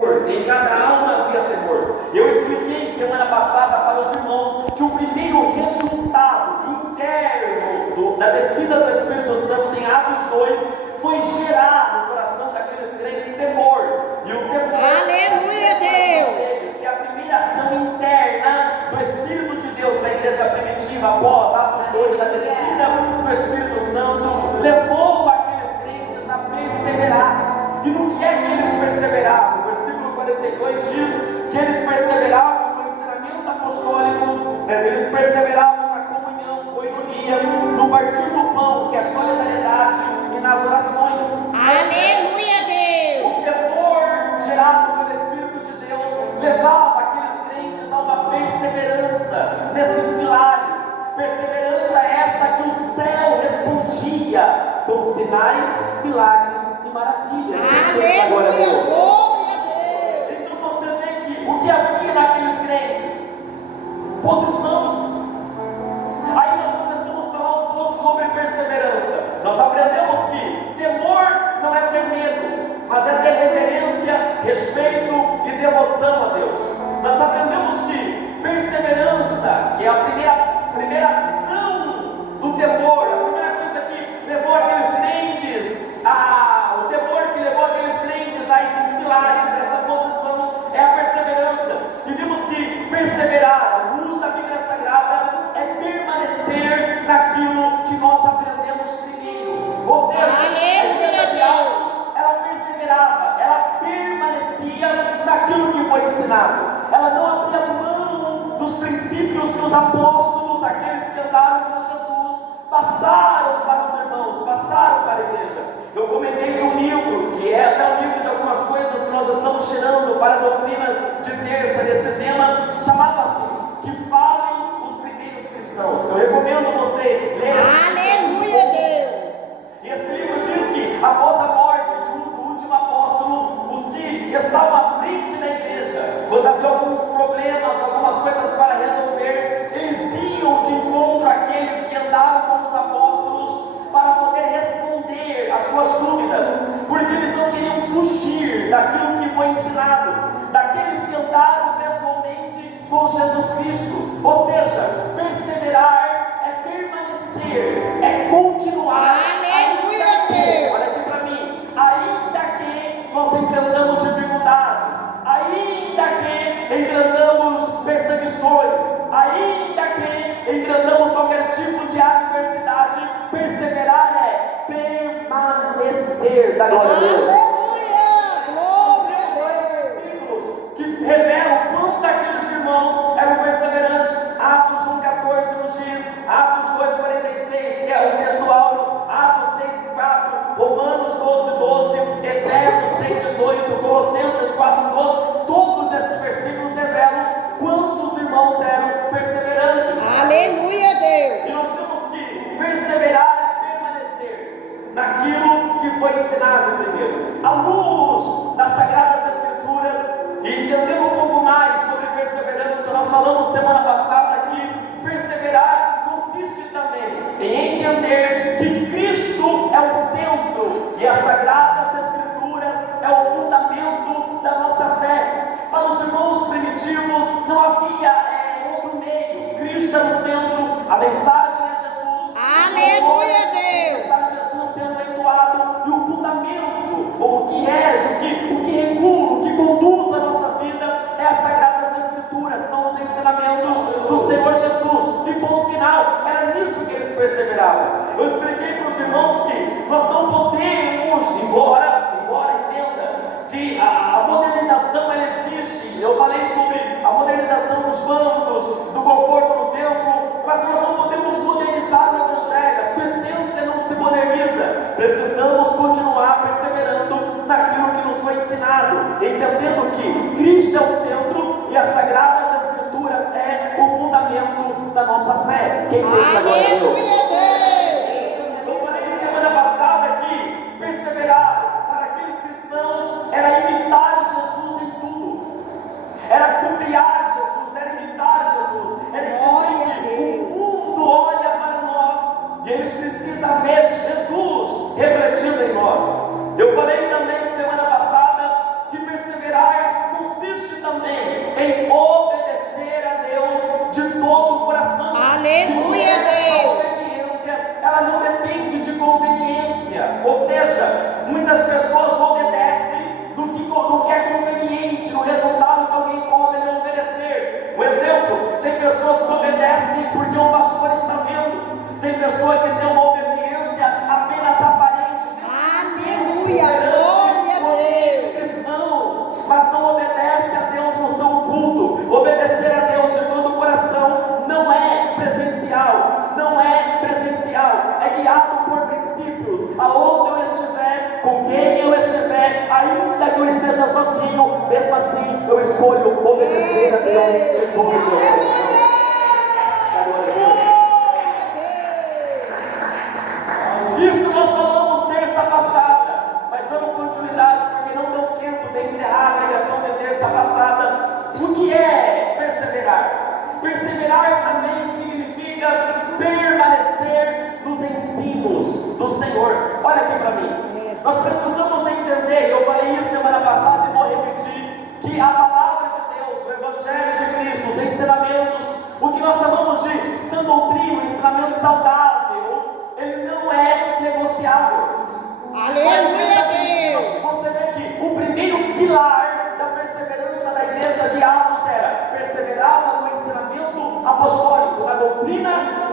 Em cada alma havia temor. Eu expliquei semana passada para os irmãos que o primeiro resultado interno da descida do Espírito Santo em Atos 2 foi gerar no coração daqueles crentes temor. E o temor, aleluia, Deus, que é a primeira ação interna do Espírito de Deus na igreja primitiva, após Atos 2, a descida do Espírito Santo levou aqueles crentes a perseverar. E no que é que eles perseveravam? O versículo 42 diz que eles perseveravam no ensinamento apostólico, eles perseveravam na comunhão, coinonia, no partir do pão, que é a solidariedade, e nas orações. Aleluia, Deus! O temor gerado pelo Espírito de Deus levava aqueles crentes a uma perseverança nesses pilares. Perseverança esta que o céu respondia com sinais, milagres e maravilhas. Aleluia, glória a Deus! Então você vê que o que havia naqueles crentes? Posição. Aí nós começamos a falar um pouco sobre perseverança. Nós aprendemos que temor não é ter medo, mas é ter reverência, respeito e devoção a Deus. Nós aprendemos que perseverança, que é a primeira ação do temor, a primeira coisa que levou aqueles crentes o temor que levou aqueles crentes a esses pilares, essa posição, é a perseverança. E vimos que perseverar, a luz da Bíblia Sagrada, é permanecer naquilo que nós aprendemos primeiro. Ou seja, a igreja de Atos, ela perseverava, ela permanecia naquilo que foi ensinado. Ela não abria mão dos princípios que os apóstolos, aqueles que andaram com Jesus, passaram para os irmãos, passaram para a igreja. Eu comentei de um livro, que é até um livro de algumas coisas que nós estamos tirando para doutrinas de terça nesse tema, chamado assim, que falem os primeiros cristãos. Eu recomendo você ler esse livro. Aleluia, Deus! E esse livro diz que após a morte do último apóstolo, os que estavam à frente da igreja, quando havia alguns problemas, algumas coisas para resolver, eles iam de encontro àqueles que andaram com os apóstolos para poder responder às suas dúvidas, porque eles não queriam fugir daquilo que foi ensinado, daqueles que andaram pessoalmente com Jesus Cristo. Ou seja, perseverar é permanecer, é continuar. Aleluia, Deus! Olha aqui para mim, ainda que nós enfrentamos dificuldades, ainda que enfrentamos perseguições, ainda que enfrentamos qualquer tipo de adversidade, perseverar é permanecer. Da glória a Deus. Aleluia! Glória a Deus! Versículos que revelam quanto aqueles irmãos eram perseverantes. Atos 1,14 nos diz, Atos 2,46, que é o texto áureo, Atos 6,4, Romanos 12,12, Efésios 6,18, Colossenses 4,12, todos esses versículos revelam quantos irmãos eram perseverantes. Aleluia, Deus! E nós temos que perseverar é permanecer naquilo que foi ensinado primeiro. À luz das Sagradas Escrituras, e entendendo um pouco mais sobre perseverança, nós falamos semana passada que perseverar consiste também em entender que Cristo é o centro e as Sagradas Escrituras é o fundamento da nossa fé. Para os irmãos primitivos não havia outro meio. Cristo é o centro, a mensagem é Jesus. Aleluia, Deus! Está Jesus sendo entoado, e o fundamento, ou o que rege, o que regula, o que conduz a nossa vida é as Sagradas Escrituras, são os ensinamentos do Senhor Jesus. E ponto final, era nisso que eles perseveravam. Eu expliquei para os irmãos que nós não podemos, embora entenda que a modernização ela existe. Eu falei sobre a modernização dos bancos, do conforto no templo, mas nós não podemos modernizar o Evangelho. A sua essência não se moderniza. Precisamos continuar perseverando naquilo que nos foi ensinado, entendendo que Cristo é o centro e as Sagradas Escrituras é o fundamento da nossa fé. Quem entende a glória a Deus? Eu falei semana passada que perseverar para aqueles cristãos era imitar Jesus em tudo, era copiar Jesus, era imitar Jesus, era entender que o mundo olha para nós e eles precisam ver Jesus refletido em nós. Eu falei também semana passada que perseverar perseverar consiste também em obedecer a Deus de todo o coração. Aleluia, E essa Deus. obediência, ela não depende de conveniência. Ou seja, muitas pessoas obedecem do que é conveniente, no resultado que alguém pode lhe oferecer. Um exemplo, tem pessoas que obedecem porque o pastor está vendo. Tem pessoa que tem uma obediência apenas aparente. Aleluia, glória a Deus. Cristão, mas não obedece a Deus no seu culto. Obedecer a Deus de todo o coração não é presencial, não é presencial, é guiado por princípios. Aonde eu estiver, com quem eu estiver, ainda que eu esteja sozinho, mesmo assim eu escolho obedecer a Deus de todo o meu coração. Glória a Deus. Isso nós falamos terça passada, mas damos continuidade porque não deu tempo de encerrar a pregação de terça passada. O que é perseverar? Perseverar também significa permanecer nos ensinos do Senhor. Olha aqui para mim. Nós precisamos entender, eu falei isso semana passada e vou repetir, que a palavra de Deus, o Evangelho de Cristo, os ensinamentos, o que nós chamamos de sã doutrina, ensinamento saudável, ele não é negociável. Aleluia, Deus. Você vê que o primeiro pilar da perseverança da igreja de Atos era perseverava no ensinamento apostólico, na doutrina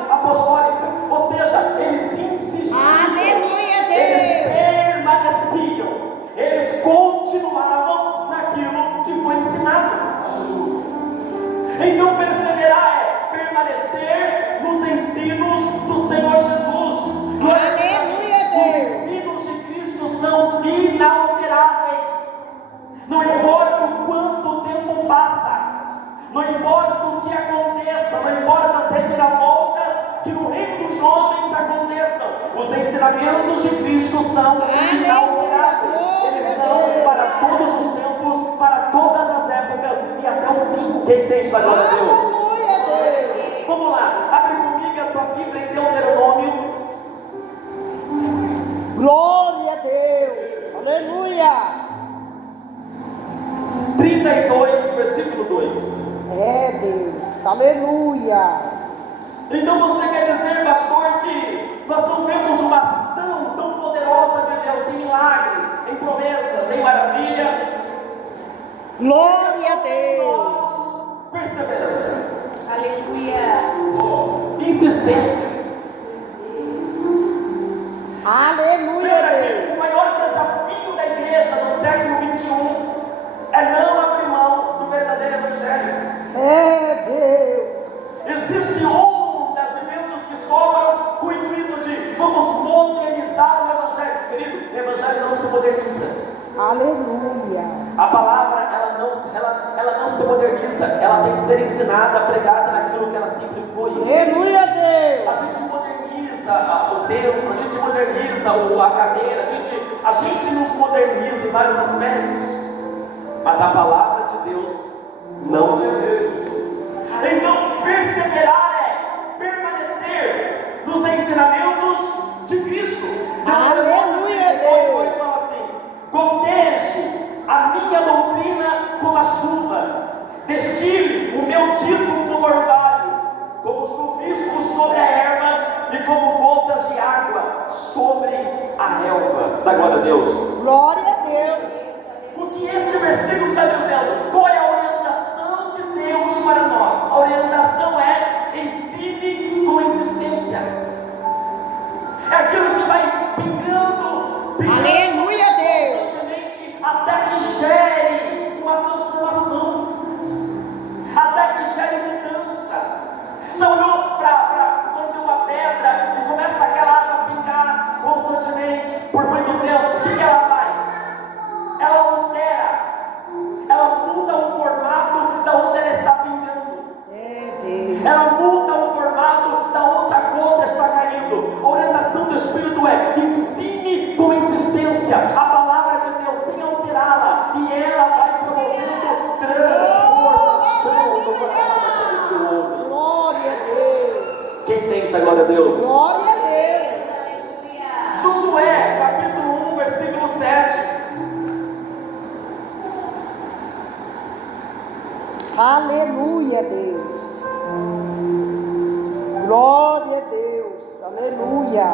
apostólica. Ou seja, eles insistiam, Aleluia, eles Deus. permaneciam, eles continuavam naquilo que foi ensinado. Então perseverar é permanecer nos ensinos do Senhor Jesus. Aleluia, Os Deus. ensinos de Cristo são inalteráveis. Não importa o quanto tempo passa, não importa o que aconteça, não importa as reviravoltas que no reino dos homens aconteçam, os ensinamentos de Cristo são inalteráveis. Eles são para todos os tempos, para todas as épocas e até o fim. Quem tem esta glória a Deus? Aleluia, Deus. Vamos lá, abre comigo a tua Bíblia em Deuteronômio. Glória a Deus. Aleluia. 32, versículo 2. É, Deus. Aleluia. Então você quer dizer, pastor, que nós não vemos uma ação tão poderosa de Deus em milagres, em promessas, em maravilhas? Glória a Deus. Perseverança, Aleluia. insistência. Aleluia, Lembra que Deus. o maior desafio da igreja no século 21 é não abrir mão do verdadeiro evangelho. É, Deus. Existe ondas, eventos que sobram com o intuito de vamos modernizar o evangelho. Querido, o evangelho não se moderniza. Aleluia. A palavra, ela não se moderniza, ela tem que ser ensinada, pregada naquilo que ela sempre foi. Aleluia, Deus. A gente moderniza o templo, a gente moderniza a cadeira, a gente nos moderniza em vários aspectos, mas a palavra de Deus não. Então, perseverar é permanecer nos ensinamentos de Cristo. Aleluia, Deus fala assim: protege a minha doutrina como a chuva, destile o meu dito como orvalho, como chuvisco sobre a erva e como gotas de água sobre a relva. Dá glória a Deus. Glória a Deus. O que esse versículo está dizendo? Qual é a orientação de Deus para nós? A orientação é ensine com insistência. É aquilo que vai pingando Aleluia, Deus. constantemente até que gere uma transformação, até que gere mudança. Já olhou para quando tem uma pedra e começa aquela água a pingar constantemente por muito tempo? O que ela faz? Ela altera, ela muda o formato da onde ela está pingando. É, Deus. Ela muda o formato da onde a gota está caindo. A orientação do Espírito é ensine com insistência a palavra de Deus sem alterá-la, e ela vai promovendo transformação no coração daqueles que ouvem. Glória a Deus. Quem entende da glória a Deus? Glória a Deus. Josué, capítulo 1, versículo 7. Aleluia, Deus. Glória a Deus. Aleluia.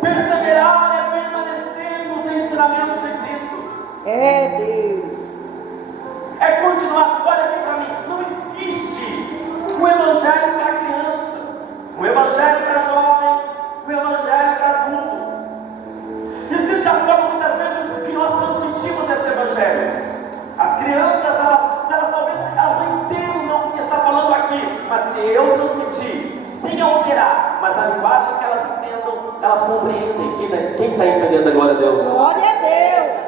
Perseverar é permanecer nos ensinamentos de Cristo. É Deus. É continuar. Olha aqui para mim. Não existe um evangelho para criança, um evangelho para jovem, um evangelho para adulto. Existe a forma, muitas vezes, que nós transmitimos esse evangelho. As crianças, elas talvez elas não entendam o que está falando aqui, mas se eu transmitir sem alterar, mas na linguagem que elas entendam, elas compreendem. Quem está entendendo a glória a Deus? Glória a Deus.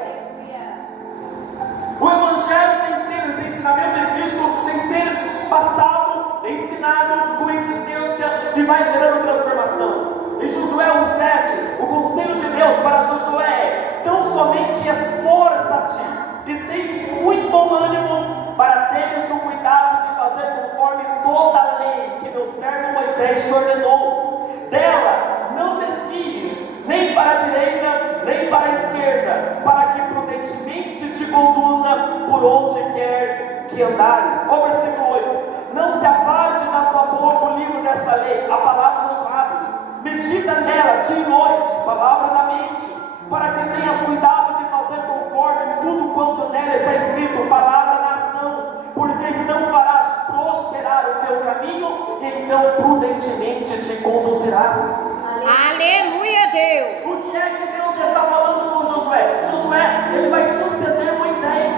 O evangelho tem que ser, esse ensinamento de Cristo tem que ser passado, ensinado com insistência e vai gerando transformação. Em Josué 1,7, o conselho de Deus para Josué é: tão somente esforça-te e tem muito bom ânimo para teres o cuidado de fazer conforme toda a lei que meu servo Moisés te ordenou. Dela não desvies, nem para a direita, nem para a esquerda, para que prudentemente te conduza por onde quer que andares. Ó versículo 8: não se aparte da tua boca o livro desta lei, a palavra nos lábios, medita nela dia e noite, palavra na mente, para que tenhas cuidado de fazer conforme tudo quanto nela está escrito, palavra na ação, porque então farás prosperar o teu caminho e então prudentemente te conduzirás. Aleluia, Deus. O que é que Deus está falando com Josué? Josué, ele vai suceder Moisés.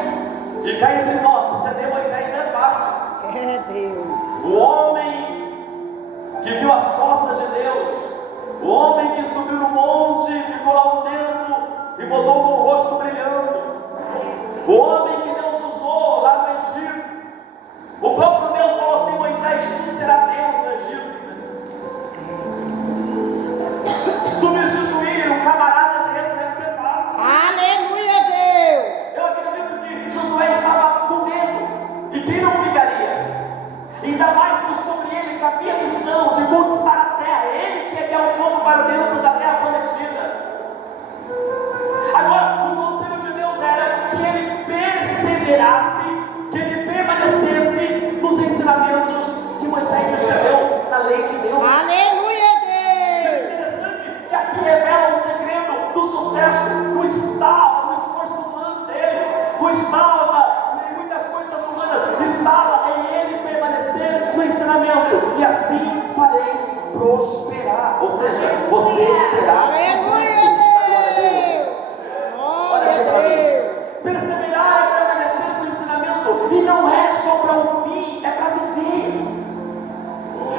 E cá entre nós, suceder Moisés não é fácil. É Deus. O homem que viu as costas de Deus, o homem que subiu no monte, ficou lá um tempo e voltou com o rosto brilhando, o homem que Deus usou lá no Egito, o próprio Deus falou assim: Moisés, tu serás Deus no Egito. Substituir um camarada desse deve ser fácil. Aleluia, Deus. Eu acredito que Josué estava com medo. E quem não ficaria? Ainda mais que sobre ele cabia a missão de conquistar a terra. Ele que é o povo para dentro da terra prometida. Agora, o conselho de Deus era que ele perseverasse, que ele permanecesse nos ensinamentos que Moisés recebeu na lei de Deus. Aleluia, É Deus. interessante que aqui revela o segredo do sucesso. Não estava no esforço humano dele, não estava em muitas coisas humanas, estava em ele permanecer no ensinamento, e assim fareis prosperar. Ou seja, você terá Aleluia, sucesso. Deus. Glória a Deus. Perseverar é permanecer no ensinamento, e não é só para ouvir, é para viver.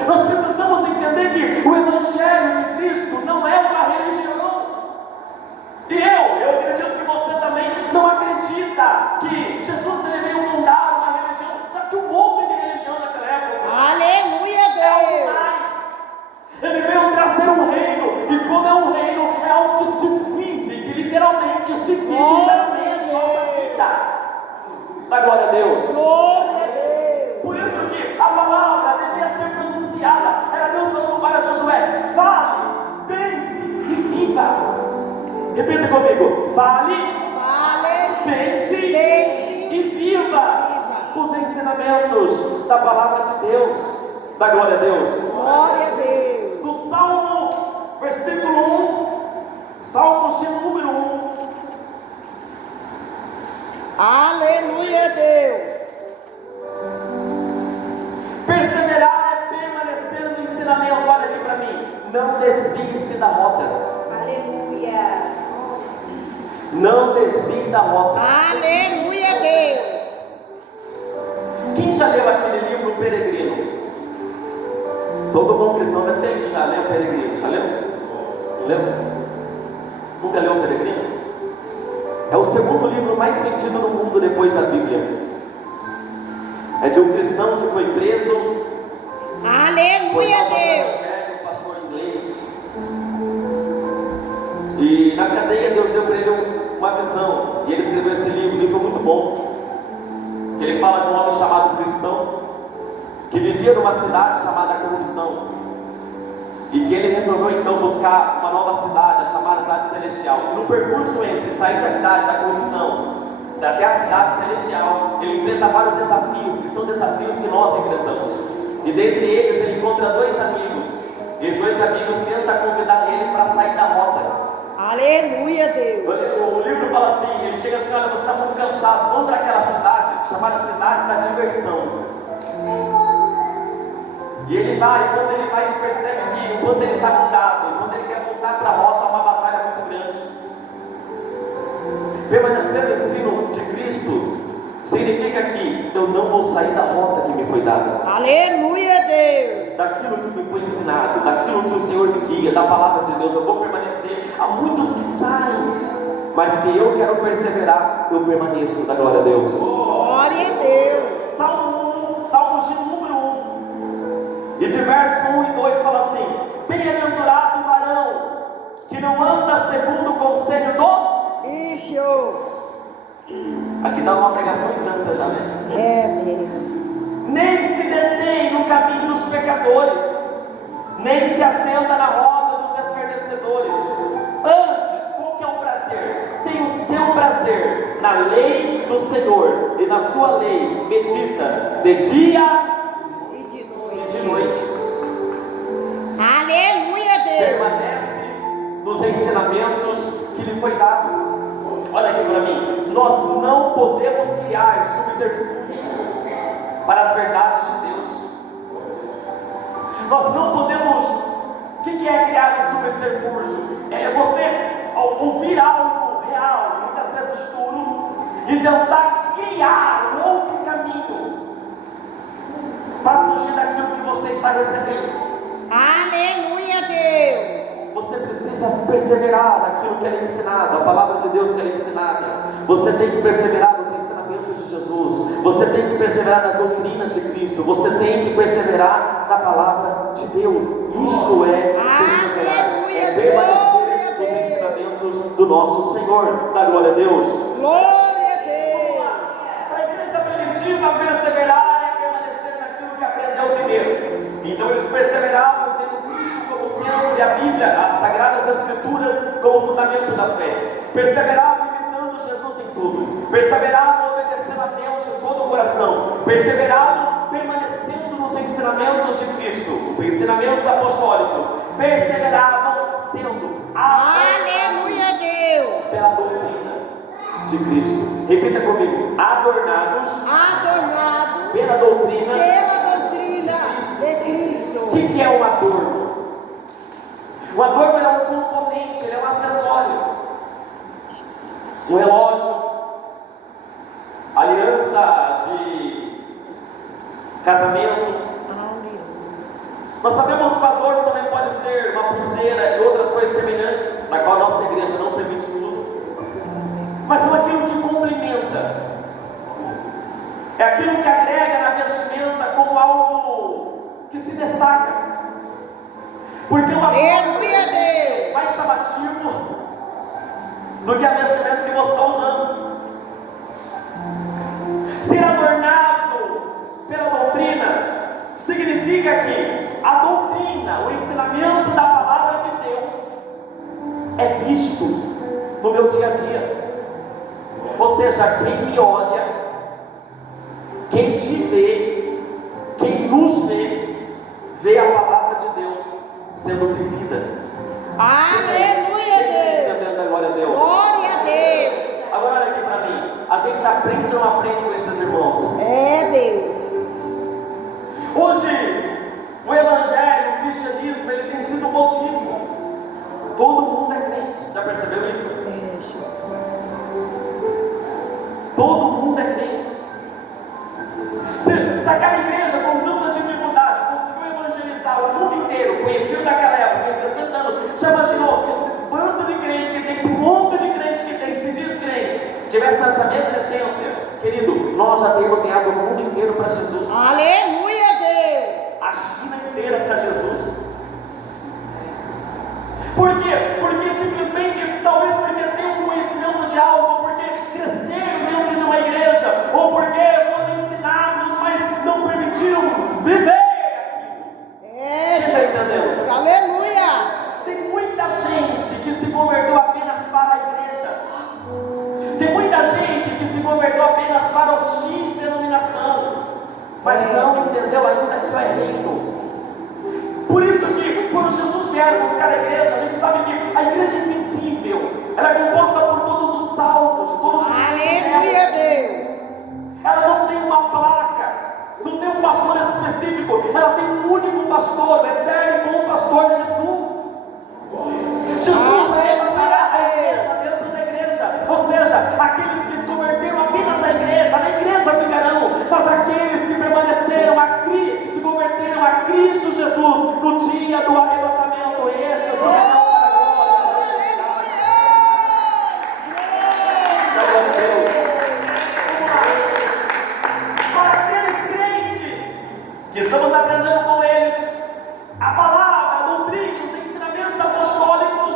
Nós precisamos entender que o Evangelho de Cristo não é uma religião. E eu acredito que você também não acredita que Jesus ele veio fundar uma religião. Já tinha um monte de religião naquela época. Aleluia, É algo Deus. mais. Ele veio trazer um reino. E como é um reino, é algo que se vive, que literalmente se vive diariamente em nossa vida. Da glória a Deus. Glória a Deus. Por isso que a palavra devia ser pronunciada. Era Deus falando para Josué: fale, pense e viva. Repita comigo: fale, pense e viva os ensinamentos da palavra de Deus. Da glória a Deus. Glória a Deus. No Salmo, versículo 1, Salmos de número 1. Aleluia, Deus. Perseverar é permanecer no ensinamento. Olha aqui para mim. Não desvie-se da rota. Aleluia. Não desvie da rota. Aleluia, Deus. Quem já leu aquele livro, O Peregrino? Todo bom cristão deve ter lido já, leu O Peregrino. Já leu? Leu? Nunca leu O Peregrino? É o segundo livro mais vendido no mundo depois da Bíblia. É de um cristão que foi preso. Aleluia, Deus. Um pastor inglês. E na cadeia Deus deu para ele uma visão. E ele escreveu esse livro. O livro é muito bom. Que ele fala de um homem chamado cristão, que vivia numa cidade chamada Corrupção. E que ele resolveu então buscar uma nova cidade, a chamada Cidade Celestial. No percurso entre sair da cidade da Corrupção até a cidade celestial, ele enfrenta vários desafios, que são desafios que nós enfrentamos. E dentre eles ele encontra dois amigos. E os dois amigos tentam convidar ele para sair da rota. Aleluia, Deus. O livro fala assim, ele chega assim, olha, você está muito cansado, vamos para aquela cidade, chamada Cidade da Diversão. E ele vai, e quando ele vai, ele percebe que quando ele está mudado, quando ele quer voltar para a rota, é uma batalha muito grande. Permanecer no ensino de Cristo significa que eu não vou sair da rota que me foi dada. Aleluia, Deus. Daquilo que me foi ensinado, daquilo que o Senhor me guia, da palavra de Deus, eu vou permanecer. Há muitos que saem, mas se eu quero perseverar, eu permaneço, da glória a Deus. Glória a Deus. Salmos de número 1, e de verso 1 e 2 fala assim: bem-aventurado o varão que não anda segundo o conselho dos ímpios. Aqui dá uma pregação em tanta já, né? É, Deus. Nem se detém no caminho dos pecadores, nem se assenta na roda dos escarnecedores. Antes, qual que é o prazer? Tem o seu prazer na lei do Senhor, e na sua lei medita de dia E de e de noite. noite. Aleluia, Deus. Permanece nos ensinamentos que lhe foi dado. Olha aqui para mim, nós não podemos criar subterfúgio para as verdades de Deus. Nós não podemos. O que é criar um subterfúgio? É você ouvir algo real, muitas vezes duro, e tentar criar um outro caminho para fugir daquilo que você está recebendo. Aleluia, Deus. Você precisa perseverar naquilo que é ensinado, a palavra de Deus que é ensinada. Você tem que perseverar nos ensinamentos de Jesus. Você tem que perseverar nas doutrinas de Cristo. Você tem que perseverar na palavra de Deus. Isto é perseverar, é permanecer nos ensinamentos do nosso Senhor. Da glória a Deus. Glória a Deus. Para a igreja primitiva, perseverar é permanecer naquilo que aprendeu primeiro. Então eles perseveravam tendo Cristo como centro e a Bíblia, as Sagradas Escrituras como fundamento da fé. Perseveravam imitando Jesus em tudo. Perseveravam obedecendo a Deus de todo o coração. Perseveravam permanecendo nos ensinamentos de Cristo, os ensinamentos apostólicos. Perseveravam sendo Aleluia, Deus. pela doutrina de Cristo. Repita comigo: adornados Adornado pela doutrina. pela doutrina de Cristo. O que é um adorno? O adorno é um componente, ele é um acessório. Um relógio, aliança de casamento. Aleluia. Nós sabemos que o adorno também pode ser uma pulseira e outras coisas semelhantes, na qual a nossa igreja não permite que use. Mas são aquilo que complementa. É aquilo que agrega na vestimenta como algo que se destaca. Porque o adorno Aleluia, Deus. é mais chamativo do que a vestimenta que você está usando. Ser adornado pela doutrina significa que a doutrina, o ensinamento da palavra de Deus é visto no meu dia a dia. Ou seja, quem me olha, quem te vê, quem nos vê a palavra de Deus sendo vivida. Aleluia, Deus. Entendendo a glória a Deus. Glória a Deus. Agora olha aqui para mim. A gente aprende ou não aprende com esses irmãos? É, Deus. Hoje, o evangelho, o cristianismo, ele tem sido um modismo. Todo mundo é crente. Já percebeu isso? É, Jesus. Todo mundo é crente. Se aquela igreja com tanta dificuldade conseguiu evangelizar o mundo inteiro, conhecido naquela época, em 60 anos, já imaginou que esses bandos de crente que tem, esse monte de crente que tem, que se diz crente, tivesse essa mesma essência? Querido, nós já temos ganhado o mundo inteiro para Jesus. Aleluia, Deus. A China inteira para Jesus. Por quê? Porque simplesmente, talvez porque tem um conhecimento de algo, ou porque cresceram dentro de uma igreja, ou porque foram ensinados, mas não permitiram viver aquilo. É, Quem está entendendo? Jesus. Aleluia. Tem muita gente que se converteu apenas para a igreja. Tem muita gente que se converteu quer buscar a igreja, a gente sabe que a igreja é invisível, ela é composta por todos os salvos, de todos os Aleluia, Deus. Ela não tem uma placa, não tem um pastor específico, ela tem um único pastor, o eterno e bom pastor Jesus. Jesus levantará a igreja dentro da igreja, ou seja, aqueles que se converteram apenas à igreja, na igreja ficarão, mas aqueles que permaneceram a Cristo, que se converteram a Cristo Jesus no dia do arrebatamento, estes serão para a glória. Glória a Deus. Para aqueles crentes que estamos aprendendo com eles a palavra, a doutrina, os ensinamentos apostólicos,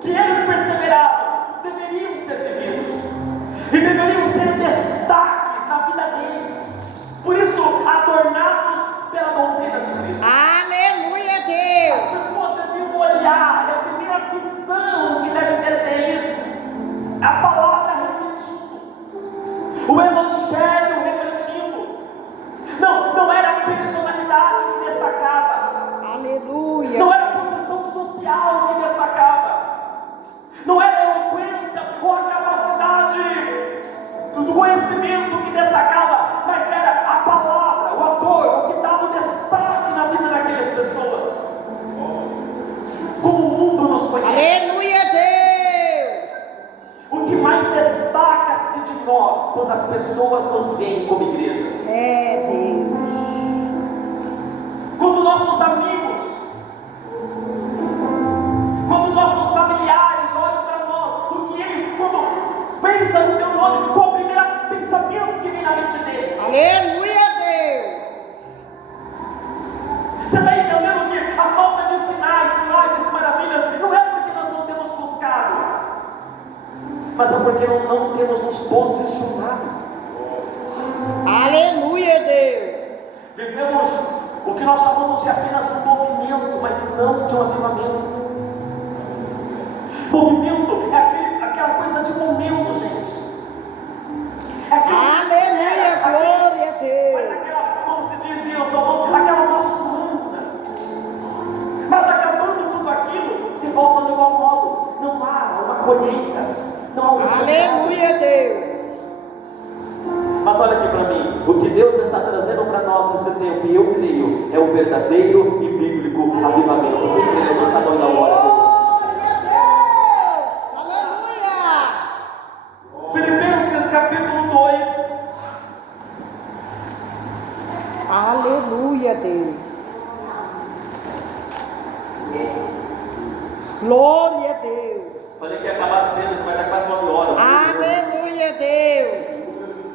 que eles perseveraram, deveriam ser vividos e deveriam ser destaques na vida deles, por isso adornados pela doutrina de Cristo. Aleluia, As Deus. pessoas deviam olhar, e a primeira visão que deve ter deles é a palavra refletindo, o evangelho refletindo. Não era a personalidade que destacava, Aleluia. não era a posição social que destacava, não era a eloquência ou a capacidade do conhecimento que destacava, mas era a palavra, o ator, o que dava o destaque na vida daquelas pessoas. Como o mundo nos conhece, Aleluia, Deus. o que mais destaca-se de nós quando as pessoas nos veem como igreja? É, Deus. Quando nossos amigos, quando nossos familiares olham para nós, o que eles, quando pensam no teu nome, qual é o primeiro pensamento que vem na mente deles? Aleluia, Deus. Você está entendendo que a falta de sinais, milagres, maravilhas, não é porque nós não temos buscado, mas é porque não temos nos posicionado. Aleluia, Deus. Vivemos o que nós chamamos de apenas um movimento, mas não de um avivamento. Movimento é aquela coisa de momento, gente. É aquilo que Aleluia, gera, glória a Deus. mas aquela, como se dizia os famosos, aquela masculina. Mas acabando tudo aquilo, se volta do igual modo. Não há uma colheita, não há um resultado. Aleluia, Deus. Mas olha aqui para mim, o que Deus está trazendo para nós nesse tempo, e eu creio, é o verdadeiro e bíblico avivamento. Quem crê, levanta a mão e dá glória a Deus. Aleluia. Filipenses capítulo 2. Aleluia, Deus. Glória a Deus. Falei que ia acabar cedo, vai dar quase 9 horas. Aleluia, Deus.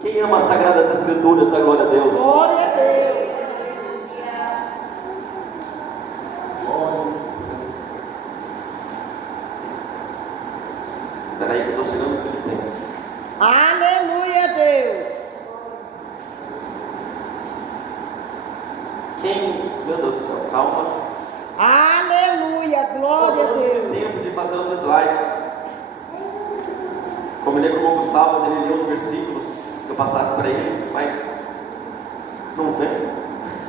Quem ama as Sagradas Escrituras, dá glória a Deus. Glória a Deus. Espera aí que eu estou chegando no Filipenses. Aleluia, Deus. Quem, meu Deus do céu, calma. Aleluia, glória a Nós não tive Deus. tempo de fazer os slides. Combinei com o Gustavo de ele ler os versículos que eu passasse para ele, mas não vem.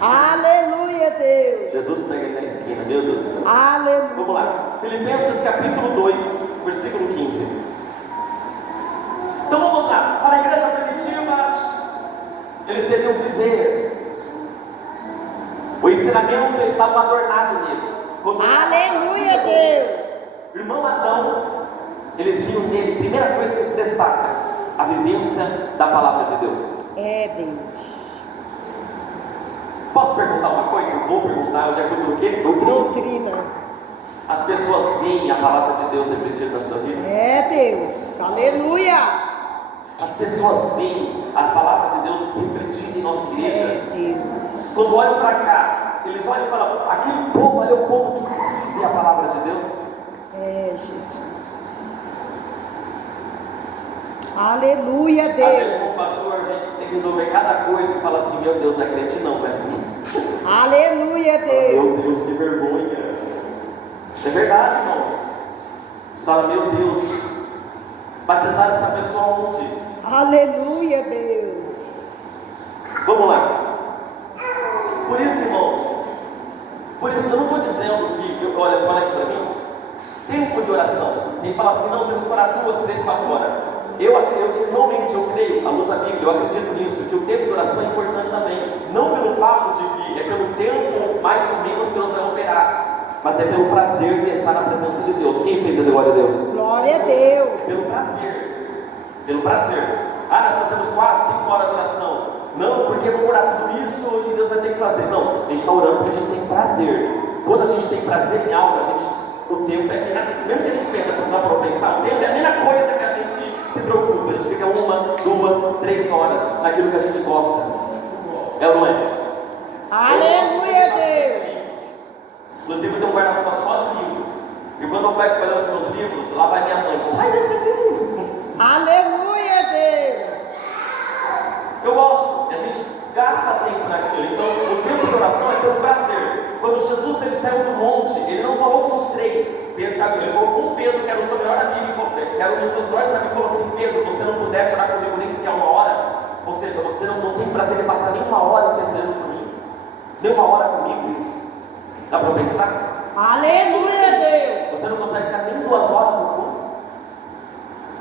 Aleluia, Deus. Jesus pega ele na esquina, meu Deus do céu. Aleluia. Vamos lá, Filipenses capítulo 2, versículo 15. Então vamos lá, para a igreja primitiva, eles deviam viver. O ensinamento estava adornado neles. Aleluia, Deus. Irmão Adão, eles viam nele, primeira coisa que se destaca, a vivência da palavra de Deus. É, Deus. Posso perguntar uma coisa? Eu vou perguntar, de acordo com o quê? Doutrina. Doutrina. As pessoas veem a palavra de Deus refletida na sua vida? É, Deus. Aleluia. As pessoas veem a palavra de Deus refletida em nossa igreja? É, Deus. Quando olham para cá, eles olham e falam, aquele povo ali é o povo que vive a palavra de Deus. É, Jesus. Aleluia, A gente, Deus. como pastor, a gente tem que resolver cada coisa e fala assim, meu Deus, não é crente não, mas assim. Aleluia, Deus. Meu Deus, que vergonha. É verdade, irmãos. Você fala, meu Deus, batizar essa pessoa onde? Aleluia, Deus. Vamos lá. Por isso, irmãos, por isso eu não estou dizendo que olha aqui para mim. Tempo de oração. Quem fala assim, não, temos que orar 2, 3, 4 horas. Eu realmente creio, à luz da Bíblia, eu acredito nisso, que o tempo de oração é importante também. Não pelo fato de que é pelo tempo mais ou menos que Deus vai operar, mas é pelo prazer de estar na presença de Deus. Quem entende a glória a Deus? Glória a Deus. Pelo prazer. Pelo prazer. Ah, nós fazemos 4, 5 horas de oração. Não, porque vamos orar tudo isso e Deus vai ter que fazer. Não, a gente está orando porque a gente tem prazer. Quando a gente tem prazer em algo, o tempo é, mesmo que a gente pensa, não dá para pensar, o tempo é a mesma coisa que a gente se preocupa. A gente fica 1, 2, 3 horas naquilo que a gente gosta. É ou não é? Aleluia, Deus. Inclusive eu tenho um guarda-roupa só de livros. E quando eu pego para ler os meus livros, lá vai minha mãe, sai desse livro. Aleluia, Deus. Eu gosto, e a gente gasta tempo naquilo. Então o tempo de oração é pelo prazer. Quando Jesus ele saiu do monte, ele não falou com os 3, ele falou com Pedro, que era o seu melhor amigo, que era um dos seus melhores amigos, falou assim: Pedro, você não pudesse orar comigo nem sequer 1 hora, ou seja, você não tem prazer de passar nem 1 hora intercedendo por mim, nem 1 hora comigo. Dá para pensar? Aleluia, Deus. Você não consegue ficar nem 2 horas no culto?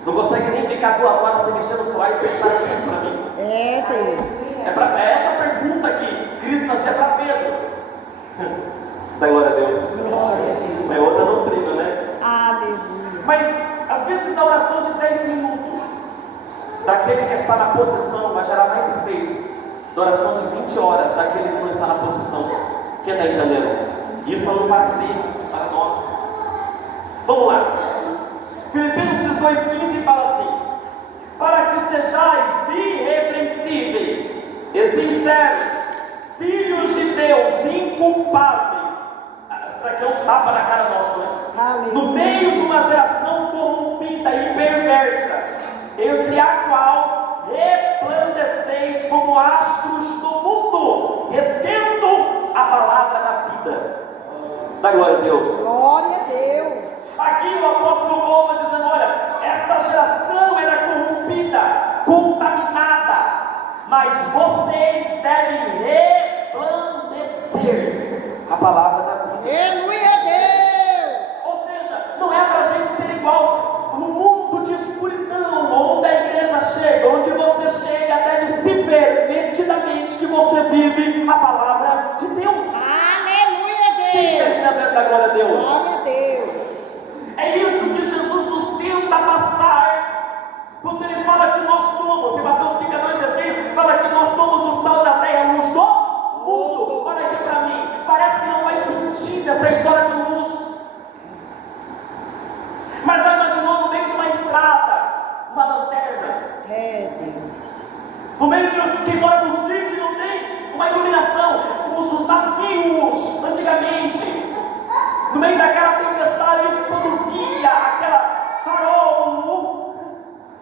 Não consegue nem ficar 2 horas sem mexer no celular e prestar atenção para mim? É, Deus. É essa pergunta que Cristo fazia para Pedro. Da glória a Deus. Glória a Deus. É outra doutrina, né? Aleluia. Mas às vezes a oração de 10 minutos daquele que está na posição vai gerar mais efeito da oração de 20 horas daquele que não está na posição. Quem está entendendo? Isso falando para crentes, para nós. Vamos lá. Filipenses 2,15 fala assim: para que sejais irrepreensíveis e sinceros, filhos de Deus, inculpáveis. Isso aqui é um tapa na cara nossa, né? Aleluia. No meio de uma geração corrompida e perversa, entre a qual resplandeceis como astros do mundo, retendo a palavra da vida. Da glória a Deus. Glória a Deus. Aqui o apóstolo Paulo está dizendo: olha, essa geração era corrompida, contaminada, mas vocês devem resplandecer a palavra da vida. Aleluia, Deus. Ou seja, não é para a gente ser igual no mundo de escuridão, onde a igreja chega, onde você chega, deve se ver nitidamente que você vive a palavra de Deus. Aleluia, Quem Deus. termina dentro da glória a Deus? Glória a Deus. É isso que Jesus nos tenta passar quando ele fala que nós somos, em Mateus 5,16, fala que nós somos o sal da terra, a luz do mundo. Olha aqui para mim, parece que não faz sentido essa história de luz, mas já imaginou no meio de uma estrada, uma lanterna? É, Deus. No meio de quem mora no sítio não tem uma iluminação, os navios antigamente, no meio daquela tempestade, quando via aquela farol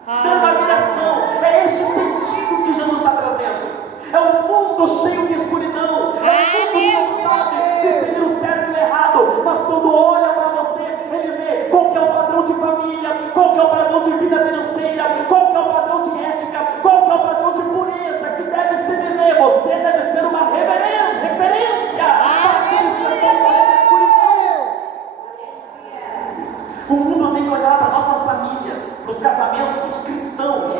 dando a direção. É este sentido que Jesus está trazendo. É um mundo cheio de escuridão, é um mundo que não sabe discernir o certo e o errado, mas quando olha para você, ele vê qual que é o padrão de família, qual que é o padrão de vida financeira, qual que é o padrão de ética, qual que é o padrão de pureza que deve se viver. Você deve ser uma referência para aqueles que estão na escuridão. O mundo tem que olhar para nossas famílias, para os casamentos cristãos,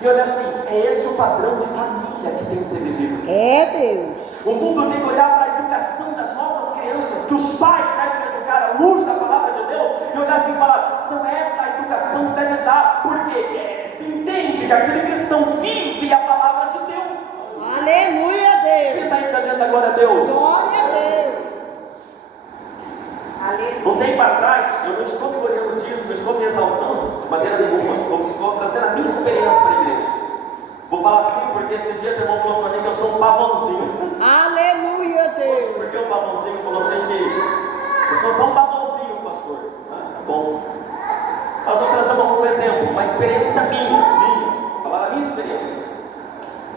e olhar assim: é esse o padrão de família que tem que ser vivido. É, Deus. O mundo tem que olhar para a educação das nossas crianças, que os pais devem educar à luz da palavra de Deus, e olhar assim e falar: são esta a educação que deve dar, porque se entende que aquele cristão vive a palavra de Deus. Aleluia, Quem Deus. está entendendo agora a Deus? Glória a Deus. Um tempo atrás, eu não estou me gloriando disso, não estou me exaltando de maneira nenhuma, estou trazendo a minha experiência para a igreja. Vou falar assim porque esse dia o irmão falou para mim que eu sou um pavãozinho. Aleluia, Deus. Porque o pavãozinho falou assim que eu sou só um pavãozinho, pastor. Tá bom. Nós vamos trazer um exemplo, uma experiência minha, vou falar da minha experiência.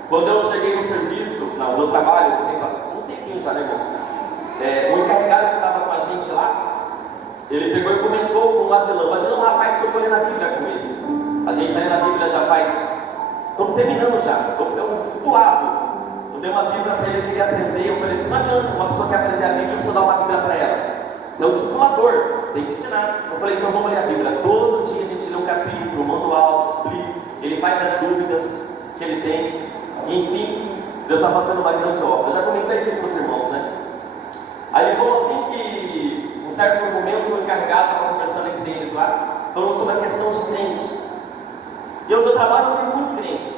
Quando eu cheguei no serviço, no trabalho, um tempinho já, né, moço? O encarregado que estava com a gente lá, ele pegou e comentou com o Adilão. O Adilão, rapaz, que eu estou lendo a Bíblia com ele. A gente está lendo a Bíblia já faz. Estamos terminando já. É um discipulado. Eu dei uma Bíblia para ele que ele queria aprender. Eu falei assim: não adianta, uma pessoa quer aprender a Bíblia, você dá uma Bíblia para ela. Você é um discipulador, tem que ensinar. Eu falei, então vamos ler a Bíblia. Todo dia a gente lê um capítulo, manda um áudio, explica. Ele faz as dúvidas que ele tem. Enfim, Deus está fazendo uma grande obra. Eu já comentei aqui para os irmãos, né? Aí ele falou assim que um certo momento o encarregado estava conversando entre eles lá, falando sobre a questão de crente. E onde eu trabalho tem muito crente.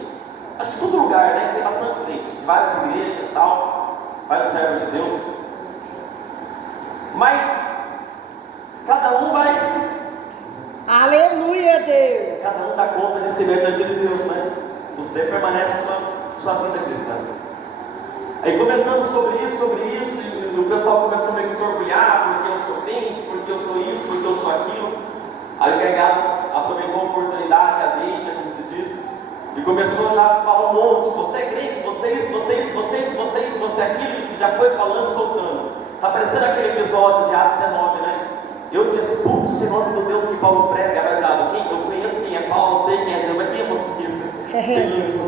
Acho que todo lugar, né? Tem bastante crente. Várias igrejas e tal, vários servos de Deus. Mas cada um vai. Aleluia, Deus. Cada um dá conta de si mesmo diante de Deus, né? Você permanece sua vida cristã. Aí comentando sobre isso, e o pessoal começou meio que se orgulhar, porque eu sou crente, porque eu sou isso, porque eu sou aquilo. Aí o encarregado aproveitou a oportunidade, a deixa, como se diz, e começou já a falar um monte: você é crente, você isso, você aquilo, e já foi falando, soltando. Está parecendo aquele episódio de Atos 19, né? Eu te expulso em nome do Deus que Paulo prega. Agora, diabo, eu conheço quem é Paulo, sei quem é Jesus, mas quem é você isso? Tem isso.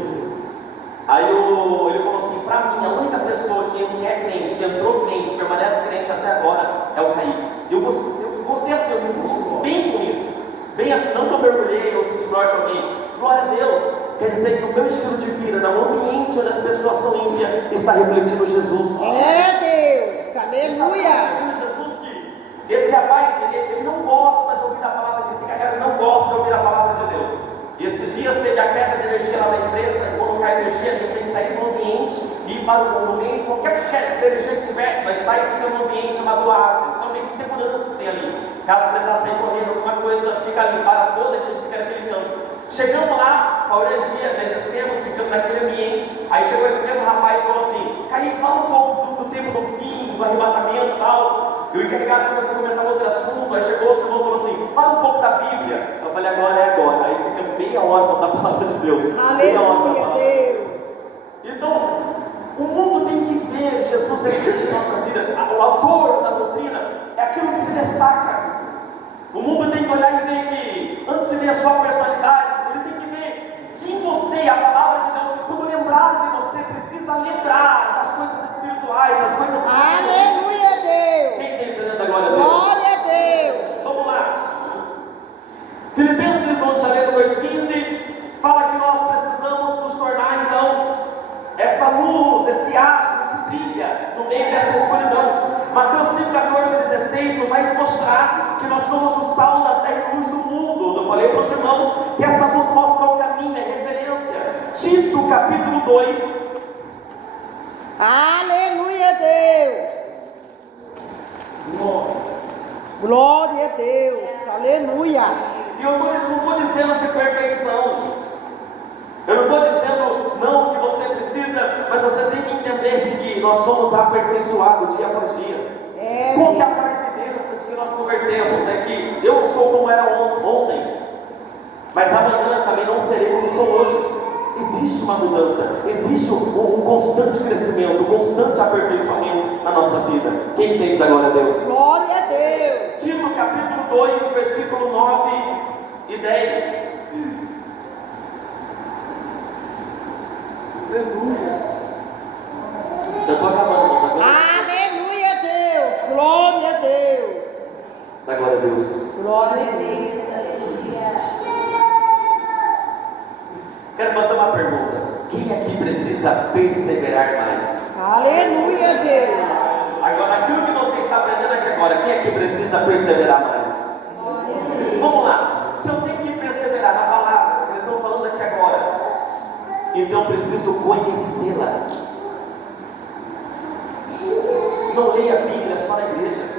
Aí ele falou assim: para mim, a única pessoa que é crente, que entrou crente, permanece crente até agora, é o Kaique. Eu gostei assim, eu me senti bem com isso. Bem assim, não que eu mergulhei, eu senti melhor que alguém. Glória a Deus. Quer dizer que o meu estilo de vida, no ambiente onde as pessoas são ímpias, está refletindo Jesus. É, Deus. Está Aleluia. refletindo Jesus, que esse rapaz, ele não gosta de ouvir a palavra, esse cara não gosta de ouvir a palavra de Deus. E esses dias teve a queda de energia lá na empresa, e quando cai energia, a gente tem que sair do ambiente e ir para o ambiente, qualquer queda de energia que tiver, vai sair e fica no ambiente chamado oásis. Então, meio que segurança que tem ali. Caso precisar sair correndo, alguma coisa, fica ali, para toda, a gente fica naquele canto. Chegamos lá, com a energia, descemos, ficamos naquele ambiente. Aí chegou esse mesmo rapaz e falou assim: Caí, fala um pouco do tempo do fim, do arrebatamento e tal. E o encarregado começou a comentar outro assunto. Aí chegou outro e falou assim: fala um pouco da Bíblia. Eu falei: agora é agora. Aí fica meia hora falando a palavra de Deus. Aleluia, Deus. Então, o mundo tem que ver Jesus refletir em nossa vida. O autor da doutrina é aquilo que se destaca. O mundo tem que olhar e ver que, antes de ver a sua personalidade, ele tem que ver que em você, a palavra de Deus, que quando lembrar de você, precisa lembrar das coisas espirituais, das coisas espirituais. Aleluia, Deus. Quem está entendendo a glória a Deus? Glória a Deus. Vamos lá. Filipenses, vamos já ler no 2,15, fala que nós precisamos nos tornar, então, essa luz, esse astro que brilha no meio dessa escuridão. Mateus 5, 14 a 16 nos vai mostrar que nós somos o sal da terra e luz do mundo. Eu falei para os irmãos que essa luz mostra o caminho, é referência. Tito, capítulo 2. Aleluia, Deus. Glória a Deus. Aleluia. E eu não estou dizendo de perfeição. Eu não estou dizendo não que você precisa, mas você tem que entender que nós somos aperfeiçoados dia após dia. Qual que é a maior evidência de que nós convertemos? É que eu sou como era ontem, mas amanhã também não serei como sou hoje. Existe uma mudança, existe um constante crescimento, um constante aperfeiçoamento na nossa vida. Quem entende da glória a Deus? Glória a Deus. Tito capítulo 2, versículo 9 e 10. Eu estou acabando, mas agora. Aleluia, Deus. Glória a Deus. Da glória a Deus. Glória a Glória a Deus. Deus, aleluia. Quero fazer uma pergunta. Quem aqui precisa perseverar mais? Aleluia, Deus. Agora, aquilo que você está aprendendo aqui agora, quem aqui precisa perseverar mais? Glória a Deus. Vamos lá. Se eu tenho que perseverar na palavra que eles estão falando aqui agora, então eu preciso conhecê-la. Não leia a Bíblia só na igreja.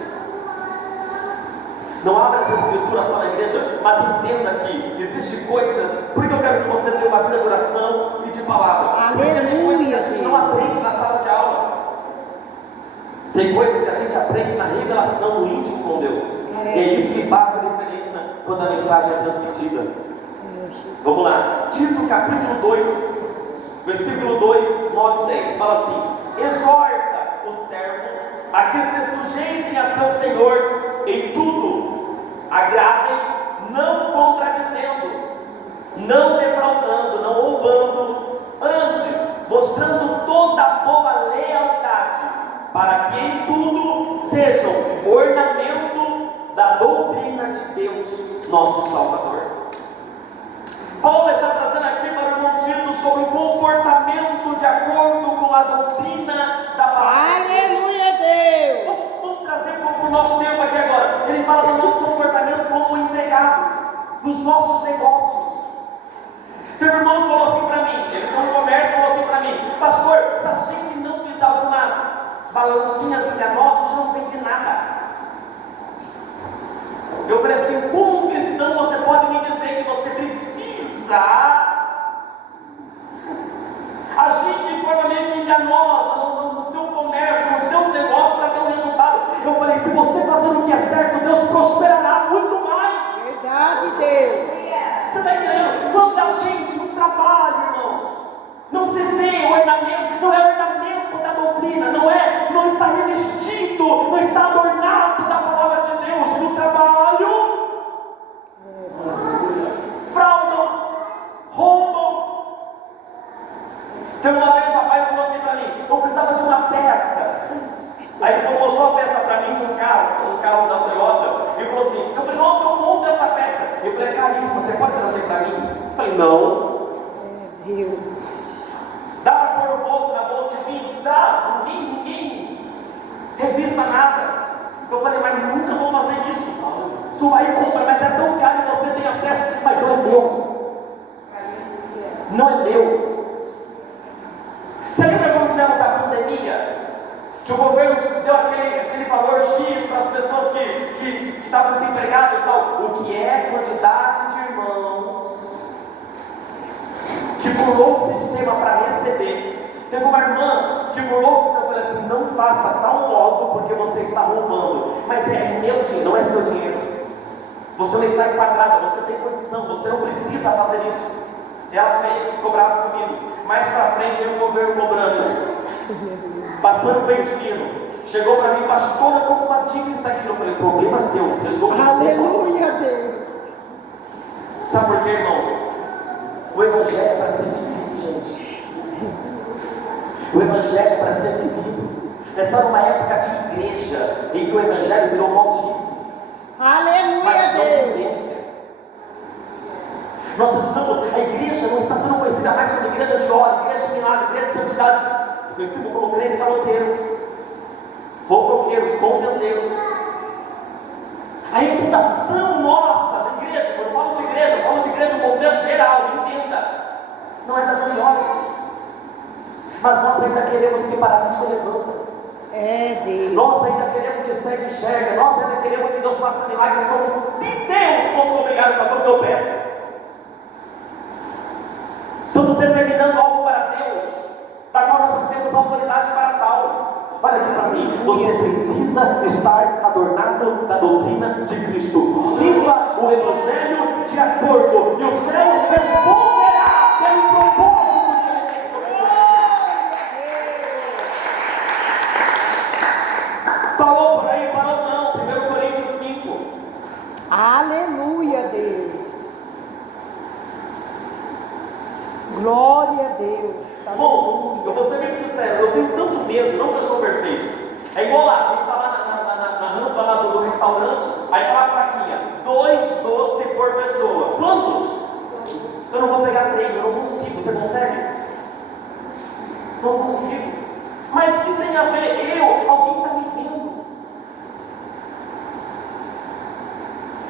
Não abra as escrituras só na igreja, mas entenda que existem coisas. Por que eu quero que você tenha uma vida de oração e de palavra? Porque tem coisas que a gente não aprende na sala de aula. Tem coisas que a gente aprende na revelação, no íntimo com Deus. E é isso que faz a diferença quando a mensagem é transmitida. Vamos lá. Tito capítulo 2, versículo 2, 9 e 10. Fala assim: exorta os servos a que se sujeitem a seu Senhor em tudo, agradem, não contradizendo, não defraudando, não roubando, antes mostrando toda boa lealdade para que em tudo sejam ornamento da doutrina de Deus, nosso Salvador. Paulo está trazendo aqui para o irmão Tito sobre o comportamento de acordo com a doutrina da palavra. Aleluia, Deus. Vamos trazer para o nosso tempo aqui agora. Ele fala do nosso comportamento como empregado, nos nossos negócios. Tem um irmão que falou assim para mim, ele tem um comércio, falou assim para mim: pastor, se a gente não fizer algumas balancinhas enganosas, a gente não vende nada. Eu falei assim: como um cristão você pode me dizer que você precisa agir de forma meio que enganosa no seu comércio, nos seus negócios para ter um resultado? Eu falei: se você fazer o que é certo, Deus prosperará muito mais. Verdade, Deus. Você está entendendo? Quando a gente no trabalho, irmãos, não se vê o ornamento, não é o ornamento da doutrina, não está revestido, não está adornado da palavra de Deus no trabalho, fraudam, roubam. Então uma vez o rapaz falou assim para mim: eu precisava de uma peça. Aí ele mostrou a peça para mim de um carro da Toyota, e falou assim, eu falei: nossa, eu monto essa peça. Eu falei: é caríssima, você pode trazer para mim? Eu falei: não. Deus. Dá para pôr no bolso, na bolsa e vir? Dá, ninguém revista nada. Eu falei: mas nunca vou fazer isso. Se tu vai e compra, mas é tão caro e você tem acesso, mas não é meu. Não é meu. Você lembra quando tivemos a pandemia? Que o governo deu aquele valor X para as pessoas que estavam desempregadas e tal. O que é quantidade de irmãos que burlou o sistema para receber? Teve uma irmã que burlou o sistema. Eu falei assim: não faça tal modo porque você está roubando. Mas é meu dinheiro, não é seu dinheiro. Você não está enquadrada, você tem condição, você não precisa fazer isso. Ela fez, cobrava comigo. Mais para frente, aí o governo cobrando. Passando bem fino. Chegou para mim: pastora, eu estou com uma dívida isso aqui. Eu falei: problema seu, resolva você sozinho. Aleluia, Deus. Sabe por quê, irmãos? O evangelho é para ser vivido, gente. O evangelho é para ser vivido. Nós estamos numa época de igreja em que o evangelho virou modismo, Aleluia, mas não Deus. vivência. Nós estamos, a igreja não está sendo conhecida mais como igreja de ordem, igreja de milagre, igreja de santidade. Conhecido como crentes caloteiros, fofoqueiros, contendeiros. A reputação nossa da igreja, quando eu falo de igreja, eu falo de igreja de um contexto geral, entenda, não é das melhores. Mas nós ainda queremos que paralítico levanta. É, Deus. Nós ainda queremos que cego enxerga. Nós ainda queremos que Deus faça milagres, como se Deus fosse obrigado a fazer o que eu peço. Estamos determinando algo para Deus, da qual nós não temos autoridade para tal. Olha aqui para mim: você precisa estar adornado da doutrina de Cristo. Viva o Evangelho de acordo, e o céu responderá pelo propósito que ele tem sobre você. Parou por aí? Parou não. 1 Coríntios 5. Aleluia, Deus. Glória a Deus. Irmãos, eu vou ser bem sincero, eu tenho tanto medo, não que eu sou perfeito. É igual lá, a gente está lá na rampa lá do restaurante, aí está lá a plaquinha: 2 doces por pessoa. Quantos? Eu não vou pegar 3, eu não consigo. Você consegue? Não consigo. Mas que tem a ver alguém está me vendo.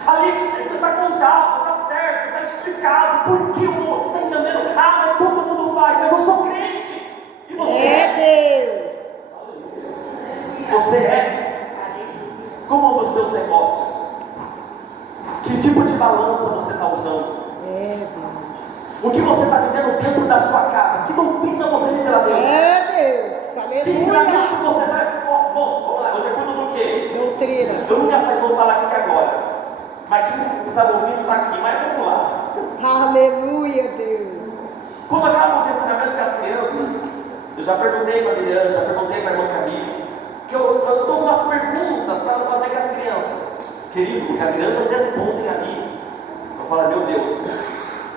Ali está contado, está certo, está explicado. Por que eu vou? Está entendendo? Ah, mas todo mundo faz, mas eu sou crente. E você É, Deus. Você é? Como os teus negócios? Que tipo de balança você está usando? É, Deus. O que você está vivendo dentro da sua casa? Que doutrina você vive lá dentro? É, Deus. Que ensinamento Aleluia. você vai... Bom, vamos lá, hoje é culto do quê? Doutrina. Eu nunca vou falar aqui agora, mas quem estava ouvindo está aqui, mas vamos lá. Aleluia, Deus. Quando acabam os ensinamentos com as crianças, eu já perguntei para a Liliana, já perguntei para a irmã Camille, que eu dou umas perguntas para elas fazerem com as crianças. Querido, porque as crianças respondem ali. Eu falo: meu Deus,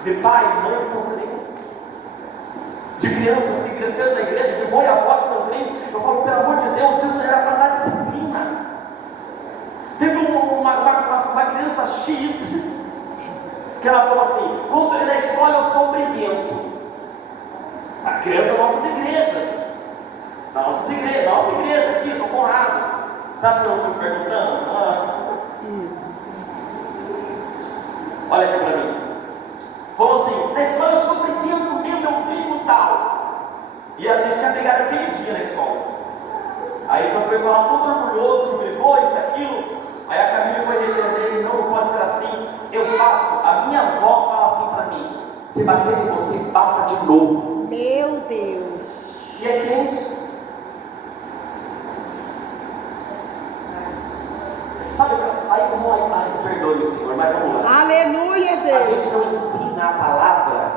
de pai e mãe são crentes, de crianças que cresceram na igreja, de avô e avó que são crentes. Eu falo: pelo amor de Deus, isso que ela falou assim: quando na escola eu sou briguento. A criança das nossas igrejas, nossa igreja aqui, sou Conrado. Você acha que eu não fico perguntando? Olha aqui para mim. Falou assim: na escola eu sou briguento mesmo, eu brigo tal. E ele tinha brigado aquele dia na escola. Aí então foi falar todo orgulhoso que brigou, isso, aquilo. Aí a Camila foi repreender ele: não pode ser assim. Eu faço, a minha avó fala assim para mim: se bater em você, bata de novo. Meu Deus. E é crente. Sabe, aí, perdoe-me, Senhor, mas vamos lá. Aleluia, A Deus. gente não ensina a palavra,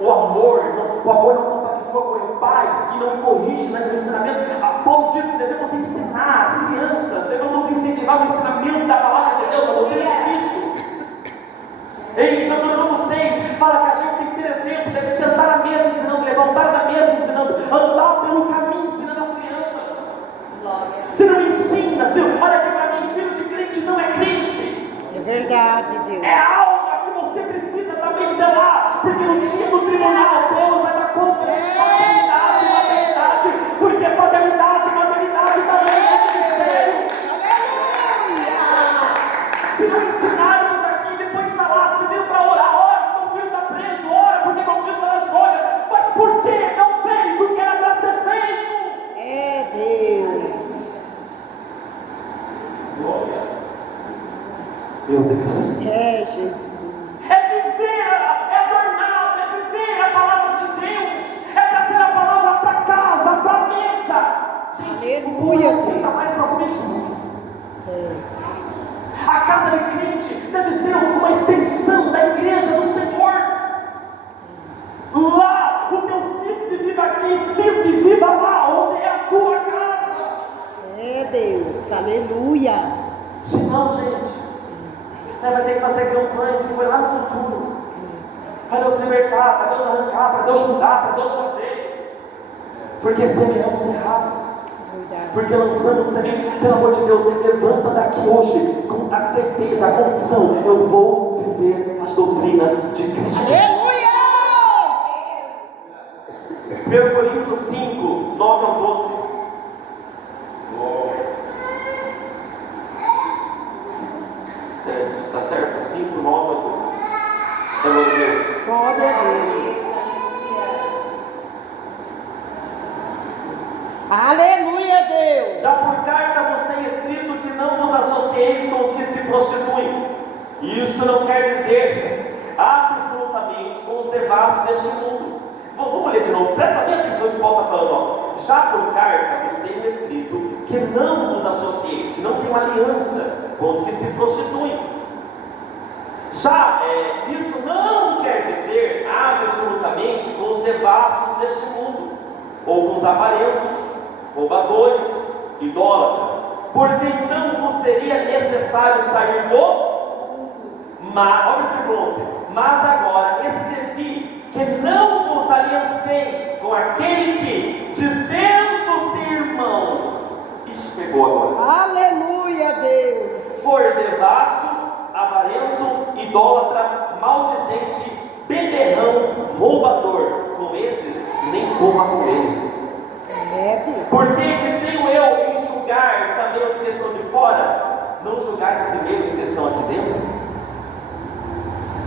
o amor não compactua com pais que não corrigem no ensinamento. Paulo diz que devemos ensinar as crianças, devemos incentivar o ensinamento da palavra de Deus, a doutrina de Cristo. Em Deuteronômio 6, fala que a gente tem que ser exemplo, deve sentar à mesa ensinando, levantar da mesa ensinando, andar pelo caminho ensinando as crianças. Você não ensina, olha aqui para mim, filho de crente não é crente. É verdade, Deus. É alma que você precisa também zelar, porque no dia do tribunal Deus vai dar conta de paternidade e maternidade, porque paternidade e maternidade também é mistério. Aleluia. Se não ensinarmos aqui, depois falar, pedindo para orar: ora, meu filho está preso, ora, porque meu filho está nas drogas. Mas por que não fez o que era para ser feito? É Deus. Glória. Meu Deus. É Jesus. É viver, é adornar, é viver a palavra de Deus, é trazer a palavra para casa, para a mesa. Gente, o povo não senta mais para comer junto. A casa de crente deve ser uma extensão da igreja do Senhor. Lá, o teu sinto de viva aqui, sinto de viva lá, onde é a tua casa. É Deus. Aleluia. Senão, gente, vai ter que fazer campanha que foi lá no futuro, para Deus libertar, para Deus arrancar, para Deus mudar, para Deus fazer, porque semeamos errado, porque lançamos semente. Pelo amor de Deus, levanta daqui hoje com a certeza, a condição: eu vou viver as doutrinas de Cristo. Aleluia. 1 Coríntios 5, 9 ao 12. Está certo? 5, 9 ao 12. Glória a Deus. Glória a Deus. Aleluia, Deus. Já por carta vos tenho escrito que não vos associeis com os que se prostituem. Isso não quer dizer absolutamente com os devassos deste mundo. Vamos ler de novo, presta bem atenção no que Paulo está falando. Ó. Já por carta vos tenho escrito que não vos associeis, que não tenham aliança com os que se prostituem. Já isso não quer dizer absolutamente com os devassos deste mundo, ou com os avarentos, roubadores, idólatras, porque então vos seria necessário sair do mas, olha o versículo 11: mas agora escrevi que não vos alianceis com aquele que, dizendo-se irmão, isso pegou agora, Aleluia, Deus. for devasso, avarento, idólatra, maldizente, beberrão, roubador, com esses nem coma com eles. É Deus. Porque que tenho eu em julgar também os que estão de fora? Não julgais primeiro os que estão aqui dentro?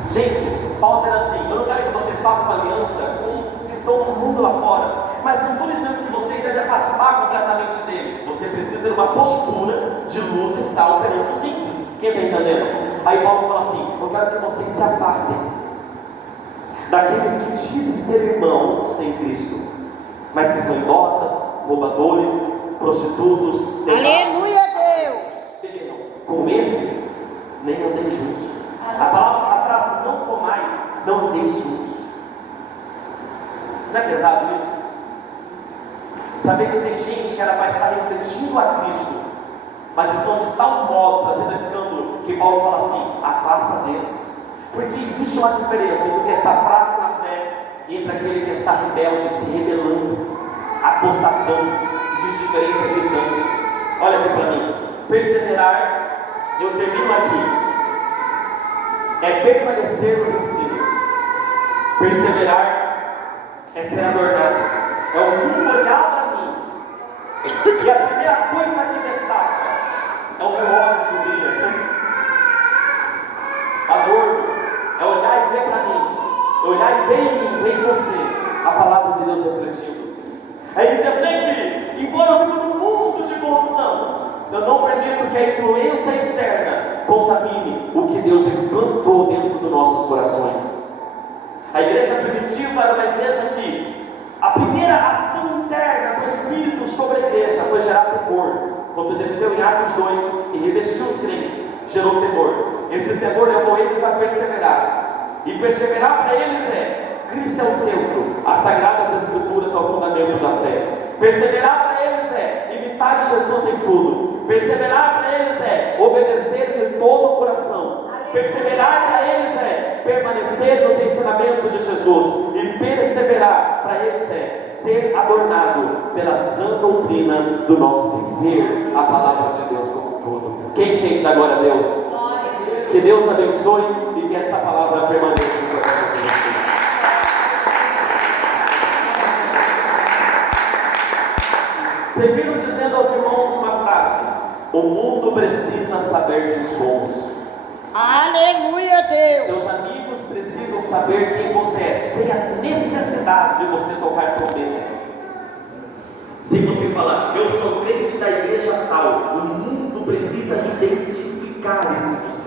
Gente, Paulo era assim: eu não quero que vocês façam aliança com os que estão no mundo lá fora, mas não estou dizendo que vocês devem afastar completamente deles. Você precisa ter uma postura de luz e sal perante os ímpios. Quem está entendendo? Aí Paulo fala assim: eu quero que vocês se afastem daqueles que dizem ser irmãos sem Cristo, mas que são idólatras, roubadores, prostitutos, devassos. Aleluia, Deus. Com esses nem andei juntos. A frase não comais, não andeis juntos. Não é pesado isso? Saber que tem gente que era para estar refletindo a Cristo, mas estão de tal modo trazendo esse escândalo, que Paulo fala assim: afasta desses. Porque existe uma diferença entre o que está fraco na fé e entre aquele que está rebelde, se rebelando, apostatando. Existe diferença gritante. Olha aqui para mim. Perseverar, eu termino aqui. é permanecer nos ensinos. Perseverar é ser adornado. É o mundo olhar para mim. E a primeira coisa que destaca é o relógio que brilha. Adorno é olhar e ver para mim. Olhar e ver em mim, ver em você a palavra de Deus refletindo. É entender que, embora eu viva num mundo de corrupção, eu não permito que a influência externa contamine o que Deus implantou dentro dos nossos corações. A igreja primitiva era uma igreja que a primeira ação interna do Espírito sobre a igreja foi gerar temor. Quando desceu em Atos 2 e revestiu os crentes, gerou temor. Esse temor levou eles a perseverar. E perseverar para eles é: Cristo é o centro, as sagradas escrituras é o fundamento da fé. Perseverar para eles é imitar Jesus em tudo. Perseverar para eles é obedecer de todo o coração. Perseverar para eles é permanecer nos ensinamentos de Jesus. E perseverar para eles é ser adornado pela sã doutrina do nosso viver a palavra de Deus como um todo. Quem entende da glória a Deus? Que Deus abençoe e que esta palavra permaneça no coração de vocês. Termino dizendo aos irmãos uma frase: o mundo precisa saber quem somos. Aleluia, Deus. Seus amigos precisam saber quem você é, sem a necessidade de você tocar trombeta. Se você falar, eu sou crente da igreja tal, o mundo precisa identificar esse você.